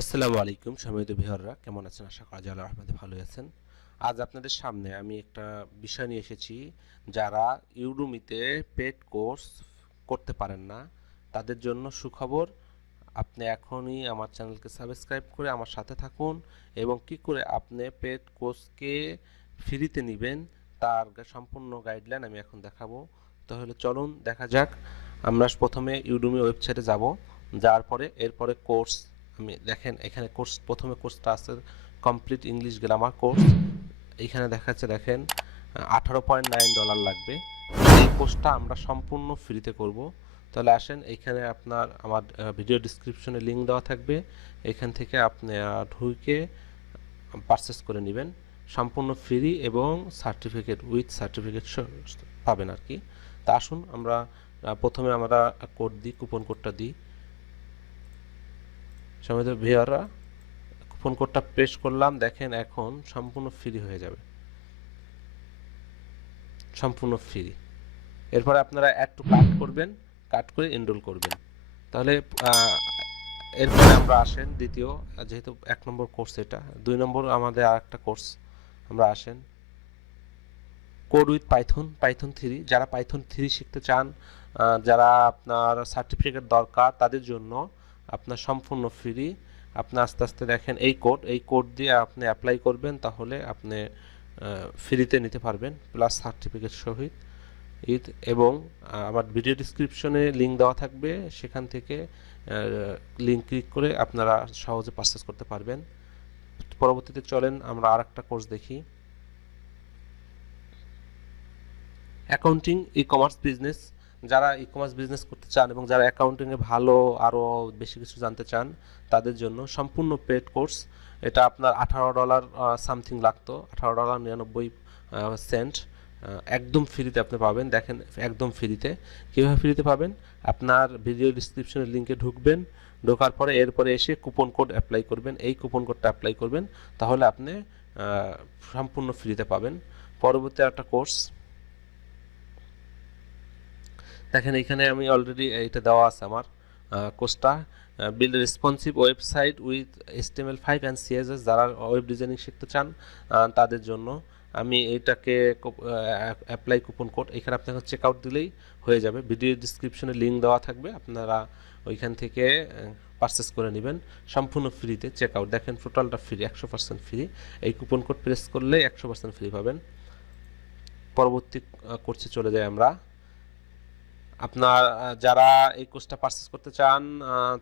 আসসালামু আলাইকুম সম্মানিত ভিউয়াররা, কেমন আছেন? আশা করি আল্লাহর রহমতে ভালো আছেন। আজ আপনাদের সামনে আমি একটা বিষয় নিয়ে এসেছি। যারা ইউডুমিতে পেড কোর্স করতে পারেন না, তাদের জন্য সুখবর। আপনি এখনই আমার চ্যানেলকে সাবস্ক্রাইব করে আমার সাথে থাকুন এবং কি করে আপনি পেড কোর্সকে ফ্রিতে নেবেন তার সম্পূর্ণ গাইডলাইন আমি এখন দেখাবো। তাহলে চলুন দেখা যাক। আমরা প্রথমে ইউডুমি ওয়েবসাইটে যাব, যাওয়ার পরে এরপরে কোর্স আমি দেখেন এখানে কোর্স প্রথমে কোর্সটা আছে কমপ্লিট ইংলিশ গ্রামার কোর্স। এইখানে দেখাচ্ছে দেখেন $18.9 লাগবে। এই কোর্সটা আমরা সম্পূর্ণ ফ্রিতে করব। তাহলে আসেন, এইখানে আপনার আমার ভিডিও ডিসক্রিপশনে লিঙ্ক দেওয়া থাকবে, এখান থেকে আপনি ঢুকে পারচেস করে নেবেন। সম্পূর্ণ ফ্রি এবং সার্টিফিকেট উইথ সার্টিফিকেট পাবেন আর কি। তা আসুন আমরা প্রথমে আমরা কোড দিই, কুপন কোডটা দিই। সম্মানিত ভিউয়াররা, কুপন কোডটা পেস্ট করলাম, দেখেন এখন সম্পূর্ণ ফ্রি হয়ে যাবে, সম্পূর্ণ ফ্রি। এরপরে আপনারা অ্যাড টু কার্ট করবেন, কার্ট করে এনরোল করবেন। তাহলে এরপরে আমরা আসেন দ্বিতীয়, যেহেতু 1 নম্বর কোর্স এটা, 2 নম্বর আমাদের আর একটা কোর্স আমরা আসেন কোড উইথ পাইথন 3। যারা পাইথন 3 শিখতে চান, যারা আপনার সার্টিফিকেট দরকার, তাদের জন্য আপনার সম্পূর্ণ ফ্রি। আপনি আস্তে আস্তে দেখেন এই কোড দিয়ে আপনি অ্যাপ্লাই করবেন, তাহলে আপনি ফ্রিতে নিতে পারবেন প্লাস সার্টিফিকেট সহিত। এবং আমার ভিডিও ডিসক্রিপশনে লিঙ্ক দেওয়া থাকবে, সেখান থেকে লিঙ্ক ক্লিক করে আপনারা সহজে পারচেস করতে পারবেন। পরবর্তীতে চলেন আমরা আরেকটা কোর্স দেখি, অ্যাকাউন্টিং ই কমার্স বিজনেস। যারা ই কমার্স বিজনেস করতে চান এবং যারা অ্যাকাউন্টিংয়ে ভালো আরও বেশি কিছু জানতে চান, তাদের জন্য সম্পূর্ণ পেড কোর্স। এটা আপনার $18 সামথিং লাগতো, $18.99 একদম ফ্রিতে আপনি পাবেন। দেখেন একদম ফ্রিতে। কীভাবে ফ্রিতে পাবেন? আপনার ভিডিও ডিসক্রিপশনের লিঙ্কে ঢুকবেন, ঢোকার পরে এরপরে এসে কুপন কোড অ্যাপ্লাই করবেন। এই কুপন কোডটা অ্যাপ্লাই করবেন, তাহলে আপনি সম্পূর্ণ ফ্রিতে পাবেন। পরবর্তী একটা কোর্স দেখেন, এখানে আমি অলরেডি এটা দেওয়া আছে আমার কোর্সটা, build responsive website with HTML5 and CSS। যারা ওয়েব ডিজাইনিং শিখতে চান তাদের জন্য আমি এইটাকে অ্যাপ্লাই কুপন কোড, এখানে আপনাকে চেক আউট দিলেই হয়ে যাবে। ভিডিও ডিসক্রিপশনে লিঙ্ক দেওয়া থাকবে, আপনারা ওইখান থেকে পারচেস করে নেবেন সম্পূর্ণ ফ্রিতে। চেক আউট দেখেন টোটালটা ফ্রি, 100% ফ্রি। এই কুপন কোড প্রেস করলে 100% ফ্রি পাবেন। পরবর্তী কোর্সে চলে যাই আমরা। আপনার যারা এই কোর্সটা পারচেস করতে চান,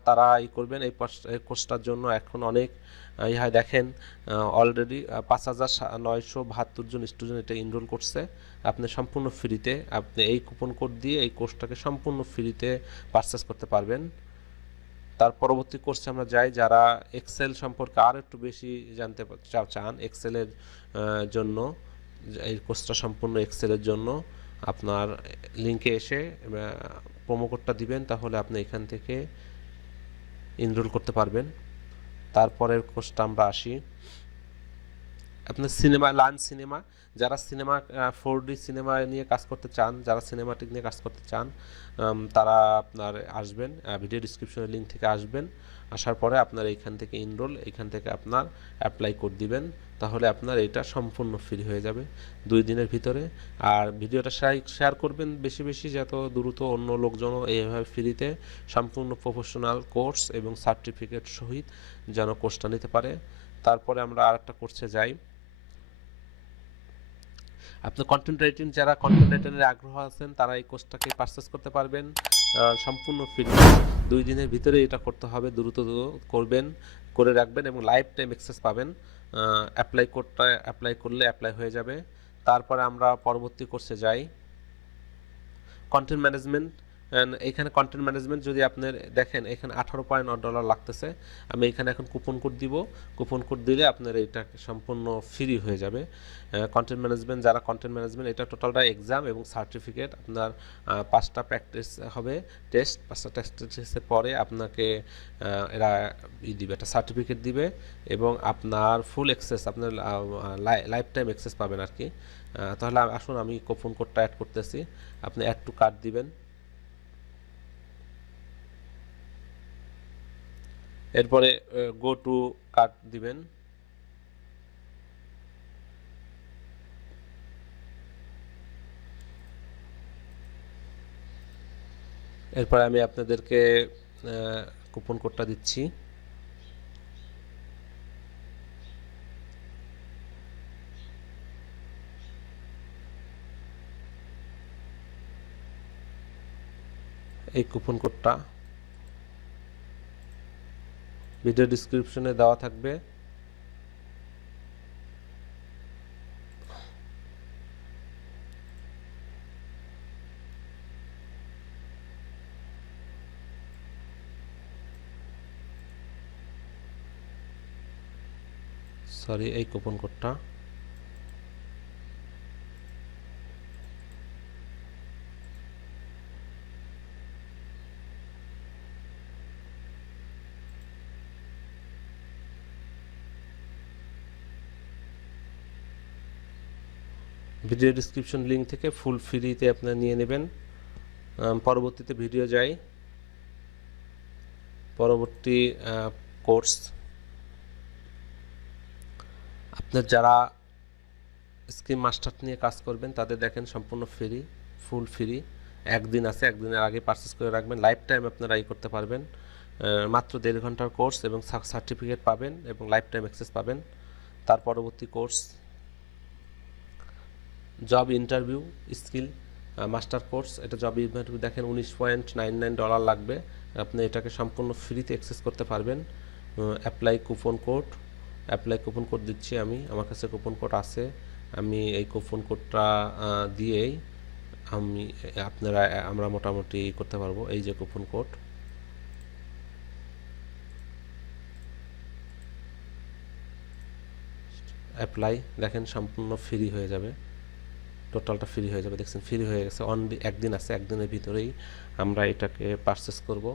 তারা করবেন। এই কোর্সটার জন্য এখন অনেক হয় দেখেন, অলরেডি 5,972 জন স্টুডেন্ট এটা এনরোল করছে। আপনি সম্পূর্ণ ফ্রিতে আপনি এই কুপন কোড দিয়ে এই কোর্সটাকে সম্পূর্ণ ফ্রিতে পারচেস করতে পারবেন। তার পরবর্তী কোর্সে আমরা যাই, যারা এক্সেল সম্পর্কে আর একটু বেশি জানতে চান এক্সেলের জন্য। এই কোর্সটা সম্পূর্ণ এক্সেলের জন্য। আপনার লিঙ্কে এসে প্রোমো কোডটা দিবেন, তাহলে আপনি এখান থেকে এনরোল করতে পারবেন। তারপরের কোর্সটা আমরা আসি, আপনার সিনেমা। যারা সিনেমা 4D সিনেমা নিয়ে কাজ করতে চান, যারা সিনেমাটিক নিয়ে কাজ করতে চান, তারা আপনার আসবেন, ভিডিও ডিসক্রিপশনের লিঙ্ক থেকে আসবেন। আসার পরে আপনার এইখান থেকে এনরোল, এইখান থেকে আপনার অ্যাপ্লাই করে দিবেন, তাহলে আপনার এটা সম্পূর্ণ ফ্রি হয়ে যাবে 2 দিনের ভিতরে। আর ভিডিওটা শেয়ার করবেন বেশি বেশি, যত দ্রুত অন্য লোকজনও এইভাবে ফ্রিতে সম্পূর্ণ প্রফেশনাল কোর্স এবং সার্টিফিকেট সহিত যেন কোর্সটা নিতে পারে। তারপরে আমরা আরেকটা কোর্সে যাই। আপনি কন্টেন্ট রাইটিং, যারা কন্টেন্ট রাইটিংয়ের আগ্রহ আছেন, তারা এই কোর্সটাকে পারচেস করতে পারবেন সম্পূর্ণ ফ্রি। 2 দিনের ভিতরে এটা করতে হবে, দ্রুত করবেন, করে রাখবেন এবং লাইফ টাইম অ্যাক্সেস পাবেন। কোডটা অ্যাপ্লাই করলে অ্যাপ্লাই হয়ে যাবে। তারপরে আমরা পরবর্তী কোর্সে যাই, কন্টেন্ট ম্যানেজমেন্ট। এখানে কন্টেন্ট ম্যানেজমেন্ট যদি আপনি দেখেন, এখানে $18.9 লাগতেছে। আমি এখানে এখন কুপন কোড দিব, কুপন কোড দিলে আপনার এটা সম্পূর্ণ ফ্রি হয়ে যাবে। কন্টেন্ট ম্যানেজমেন্ট, যারা কন্টেন্ট ম্যানেজমেন্ট, এটা টোটালটা এক্সাম এবং সার্টিফিকেট। আপনার 5টা প্র্যাকটিস হবে, টেস্ট। 5টা টেস্টের পরে আপনাকে এরা দিবে, একটা সার্টিফিকেট দিবে এবং আপনার ফুল অ্যাক্সেস, আপনার লাইফ টাইম অ্যাক্সেস পাবেন আর কি। তাহলে আসুন আমি কুপন কোডটা অ্যাড করতেছি, আপনি অ্যাড টু কার্ট দিবেন। এরপরে গো টু কার্ট দিবেন। এরপরে আমি আপনাদেরকে কুপন কোডটা দিচ্ছি। এই কুপন কোডটা ভিডিও ডেসক্রিপশনে দেওয়া থাকবে। সরি, এই কুপন কোডটা ভিডিও ডেসক্রিপশন লিঙ্ক থেকে ফুল ফ্রিতে আপনারা নিয়ে নেবেন। পরবর্তীতে ভিডিও যাই, পরবর্তী কোর্স। আপনার যারা স্কিম মাস্টার নিয়ে কাজ করবেন তাদের দেখেন সম্পূর্ণ ফ্রি, ফুল ফ্রি। একদিন আছে, একদিনের আগে পারচেস করে রাখবেন, লাইফ টাইম আপনারা করতে পারবেন। মাত্র 1.5 ঘন্টার কোর্স এবং সার্টিফিকেট পাবেন এবং লাইফ টাইম অ্যাক্সেস পাবেন। তার পরবর্তী course job interview skill master course. এটা জব ইন্টারভিউ দেখেন $19.99 লাগবে, আপনি এটাকে সম্পূর্ণ ফ্রিতে অ্যাক্সেস করতে পারবেন। অ্যাপ্লাই কুপন কোড দিচ্ছি আমি, আমার কাছে কুপন কোড আছে। আমি এই কুপন কোডটা দিয়েই আমরা মোটামুটি করতে পারবো। এই যে কুপন কোড, অ্যাপ্লাই, দেখেন সম্পূর্ণ ফ্রি হয়ে যাবে, টোটালটা ফ্রি হয়ে যাবে। দেখছেন ফ্রি হয়ে গেছে। অনলি একদিন আছে, একদিনের ভিতরেই আমরা এটাকে পারচেস করব।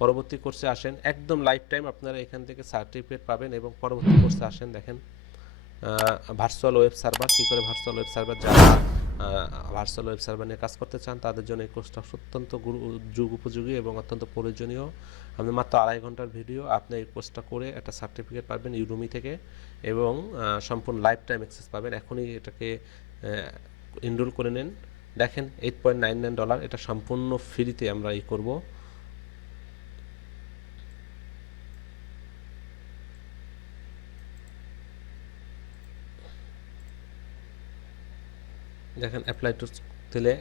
পরবর্তী কোর্সে আসেন, একদম লাইফ টাইম আপনারা এখান থেকে সার্টিফিকেট পাবেন। এবং পরবর্তী কোর্সে আসেন, দেখেন ভার্চুয়াল ওয়েব সার্ভার, কী করে ভার্চুয়াল ওয়েব সার্ভার, যারা ভার্চুয়াল ওয়েব সার্ভার নিয়ে কাজ করতে চান তাদের জন্য এই কোর্সটা অত্যন্ত যুগ উপযোগী এবং অত্যন্ত প্রয়োজনীয়। আপনি মাত্র 2.5 ঘন্টার ভিডিও, আপনি এই কোর্সটা করে একটা সার্টিফিকেট পাবেন ইউডেমি থেকে এবং সম্পূর্ণ লাইফ টাইম অ্যাক্সেস পাবেন। এখনই এটাকে এনরোল করে নেন। দেখেন $8.99, এটা সম্পূর্ণ ফ্রিতে আমরা করব। দেখেন অ্যাপ্লাই টু দিলে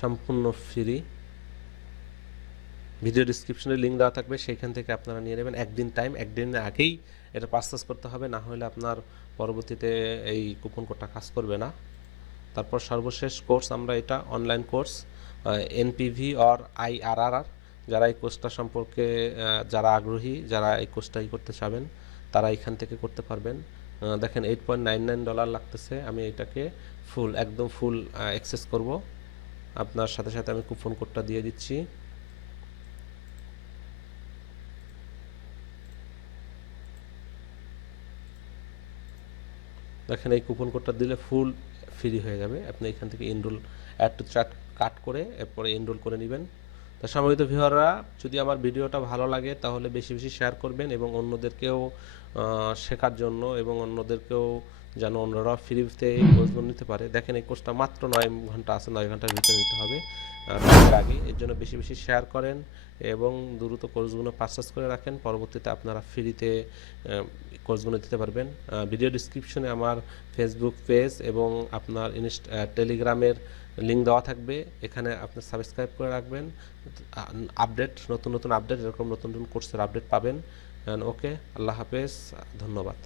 সম্পূর্ণ ফ্রি। ভিডিও ডিসক্রিপশনে লিঙ্ক দেওয়া থাকবে, সেইখান থেকে আপনারা নিয়ে নেবেন। একদিন টাইম, একদিনের আগেই এটা পারচেস করতে হবে, না হলে আপনার পরবর্তীতে এই কুপন কোডটা কাজ করবে না। তারপর সর্বশেষ কোর্স আমরা এটা online course NPV or IRR। যারা এই কোর্সটা সম্পর্কে যারা আগ্রহী, যারা এই কোর্সটা করতে চাবেন তারা এখান থেকে করতে পারবেন। দেখেন $8.99 লাগতেছে। আমি এটাকে একদম ফুল অ্যাক্সেস করব। আপনার সাথে সাথে আমি কুপন কোডটা দিয়ে দিচ্ছি। দেখেন এই কুপন কোডটা দিলে ফুল ফ্রি হয়ে যাবে। আপনি এখান থেকে অ্যাড টু চার্ট কাট করে এরপরে এনরোল করে নেবেন। তো সম্মানিত ভিউয়াররা, যদি আমার ভিডিওটা ভালো লাগে তাহলে বেশি বেশি শেয়ার করবেন এবং অন্যদেরকেও শেখার জন্য, এবং অন্যদেরকেও যেন অন্যরা ফ্রিতে এই কোর্সগুলো নিতে পারে। দেখেন এই কোর্সটা মাত্র 9 ঘন্টা আছে, 9 ঘন্টার ভিতরে নিতে হবে টাইমের আগে। এর জন্য বেশি বেশি শেয়ার করেন এবং দ্রুত কোর্সগুলো পারচেস করে রাখেন। পরবর্তীতে আপনারা ফ্রিতে কোর্সগুলো দিতে পারবেন। ভিডিও ডিসক্রিপশনে আমার ফেসবুক পেজ এবং আপনার টেলিগ্রামের লিঙ্ক দেওয়া থাকবে, এখানে আপনি সাবস্ক্রাইব করে রাখবেন। নতুন নতুন আপডেট, এরকম নতুন নতুন কোর্সের আপডেট পাবেন। ওকে, আল্লাহ হাফেজ, ধন্যবাদ।